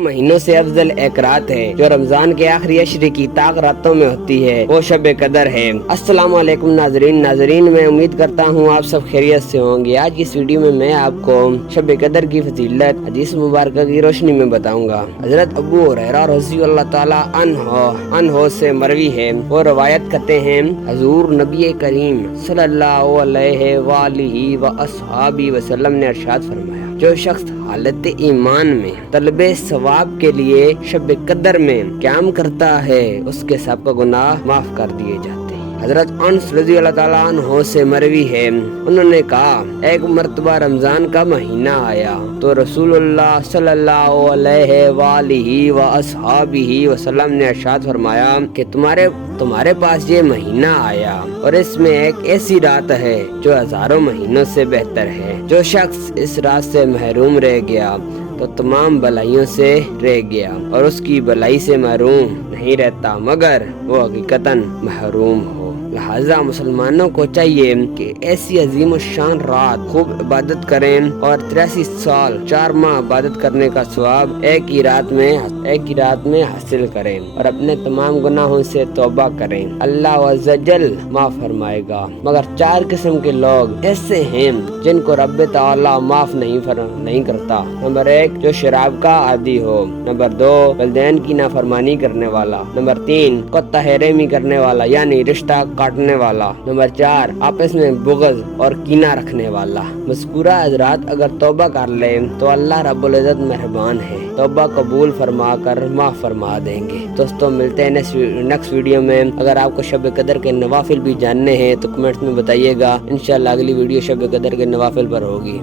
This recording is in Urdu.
مہینوں سے افضل ایک رات ہے جو رمضان کے آخری عشر کی طاق راتوں میں ہوتی ہے، وہ شب قدر ہے۔ السلام علیکم ناظرین، میں امید کرتا ہوں آپ سب خیریت سے ہوں گے۔ آج کی اس ویڈیو میں آپ کو شب قدر کی فضیلت حدیث مبارکہ کی روشنی میں بتاؤں گا۔ حضرت ابو ہریرہ رضی اللہ تعالی عنہ سے مروی ہے، وہ روایت کرتے ہیں حضور نبی کریم صلی اللہ علیہ وآلہ وآصحابہ وسلم نے ارشاد فرمایا، جو شخص حالت ایمان میں طلب ثواب کے لیے شب قدر میں قیام کرتا ہے، اس کے سب کا گناہ معاف کر دیے جاتے ہیں۔ حضرت انس رضی اللہ تعالیٰ عنہ سے مروی ہے، انہوں نے کہا ایک مرتبہ رمضان کا مہینہ آیا تو رسول اللہ صلی اللہ علیہ وآلہ وآصحابہ وسلم نے ارشاد فرمایا کہ تمہارے پاس یہ مہینہ آیا اور اس میں ایک ایسی رات ہے جو ہزاروں مہینوں سے بہتر ہے۔ جو شخص اس رات سے محروم رہ گیا تو تمام بلائیوں سے رہ گیا، اور اس کی بلائی سے محروم نہیں رہتا مگر وہ حقیقتاً محروم ہو۔ لہذا مسلمانوں کو چاہیے کہ ایسی عظیم الشان رات خوب عبادت کریں اور 83 سال 4 ماہ عبادت کرنے کا ثواب ایک ہی رات میں حاصل کریں اور اپنے تمام گناہوں سے توبہ کریں۔ اللہ عز و جل معاف فرمائے گا، مگر 4 قسم کے لوگ ایسے ہیں جن کو رب تعالی معاف نہیں کرتا۔ نمبر 1، جو شراب کا عادی ہو۔ نمبر 2، والدین کی نافرمانی کرنے والا۔ نمبر 3، قطع رحمی کرنے والا یعنی رشتہ کاٹنے والا۔ نمبر 4، آپس میں بغض اور کینہ رکھنے والا۔ مذکورہ حضرات اگر توبہ کر لیں تو اللہ رب العزت مہربان ہے، توبہ قبول فرما کر معاف فرما دیں گے۔ دوستوں ملتے ہیں نیکسٹ ویڈیو میں۔ اگر آپ کو شب قدر کے نوافل بھی جاننے ہیں تو کمنٹس میں بتائیے گا، انشاءاللہ اگلی ویڈیو شب قدر کے نوافل پر ہوگی۔